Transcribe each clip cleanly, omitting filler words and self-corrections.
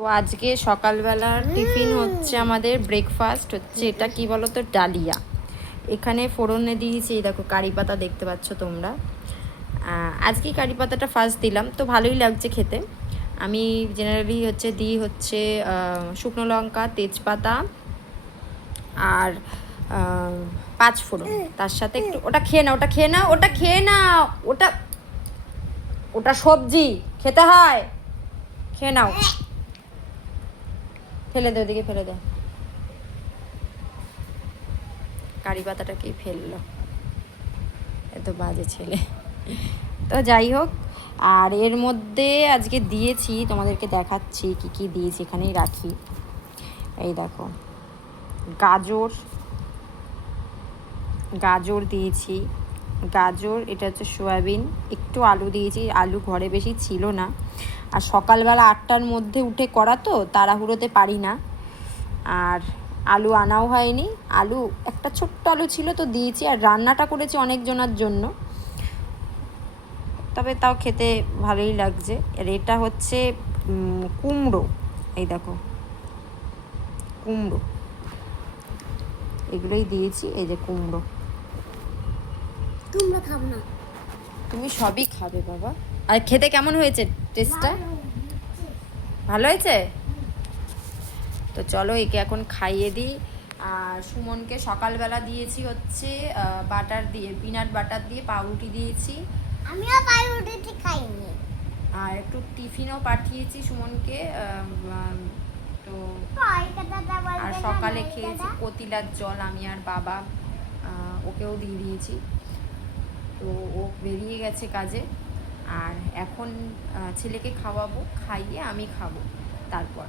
তো আজকে সকালবেলার টিফিন হচ্ছে আমাদের ব্রেকফাস্ট হচ্ছে এটা কি বলো তো, ডালিয়া। এখানে ফোড়নে দিয়েছি, দেখো কারি পাতা দেখতে পাচ্ছ তোমরা। আজকেই কারি পাতাটা ফার্স্ট দিলাম, তো ভালোই লাগছে খেতে। আমি জেনারেলি দিই শুকনো লঙ্কা, তেজপাতা আর 5 ফোড়ন। তার সাথে একটু ওটা খেয়ে না, ওটা খেয়ে না, ওটা খেয়ে না, ওটা ওটা সবজি খেতে হয়, খেয়ে নাও। ফেলে দে, ওদিকে ফেলে দে। কারি পাতাটাকেই ফেললো, এত বাজে ছেলে। তো যাই হোক, আর এর মধ্যে আজকে দিয়েছি, তোমাদেরকে দেখাচ্ছি কি কি দিয়েছি, এখানেই রাখি। এই দেখো, গাজর গাজর দিয়েছি, গাজর, এটা হচ্ছে সয়াবিন, একটু আলু দিয়েছি, আলু ঘরে বেশি ছিল না, আর সকালবেলা 8টার মধ্যে উঠে করা তো তাড়াহুড়োতে পারি না, আর আলু আনাও হয়নি। আলু একটা ছোট্ট আলু ছিল তো দিয়েছি, আর রান্নাটা করেছি অনেকজনের জন্য, তবে তাও খেতে ভালোই লাগছে। আর এটা হচ্ছে কুমড়ো, এই দেখো কুমড়ো, এগুলোই দিয়েছি। এই যে কুমড়ো, তোমরা খাবো না, তুমি সবই খাবে বাবা। আর খেতে কেমন হয়েছে টেস্টটা? ভালো হয়েছে? তো চলো একে এখন খাইয়ে দিই। আর সুমনকে সকালবেলা দিয়েছি হচ্ছে বাটার দিয়ে, পিনাট বাটার দিয়ে পাউরুটি দিয়েছি। আমিও পাউরুটি খাইনি। আর একটু টিফিনও পাঠিয়েছি সুমনকে। তো আর সকালে খেয়েছি কতিলার জল, আমি আর বাবা, ওকেও দিয়ে দিয়েছি। তো ও বেরিয়ে গেছে কাজে, আর এখন ছেলেকে খাওয়াবো, খাইয়ে আমি খাবো তারপর।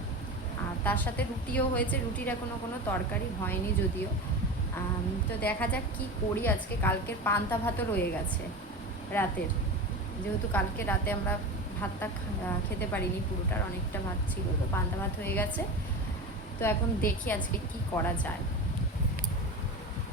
আর তার সাথে রুটিও হয়েছে, রুটির এখনও কোনো তরকারি হয়নি যদিও। তো দেখা যাক কি করি আজকে। কালকের পান্তা ভাতও রয়ে গেছে রাতের, যেহেতু কালকে রাতে আমরা ভাতটা খেতে পারিনি পুরোটার, অনেকটা ভাত ছিল, তো পান্তা ভাত হয়ে গেছে। তো এখন দেখি আজকে কি করা যায়।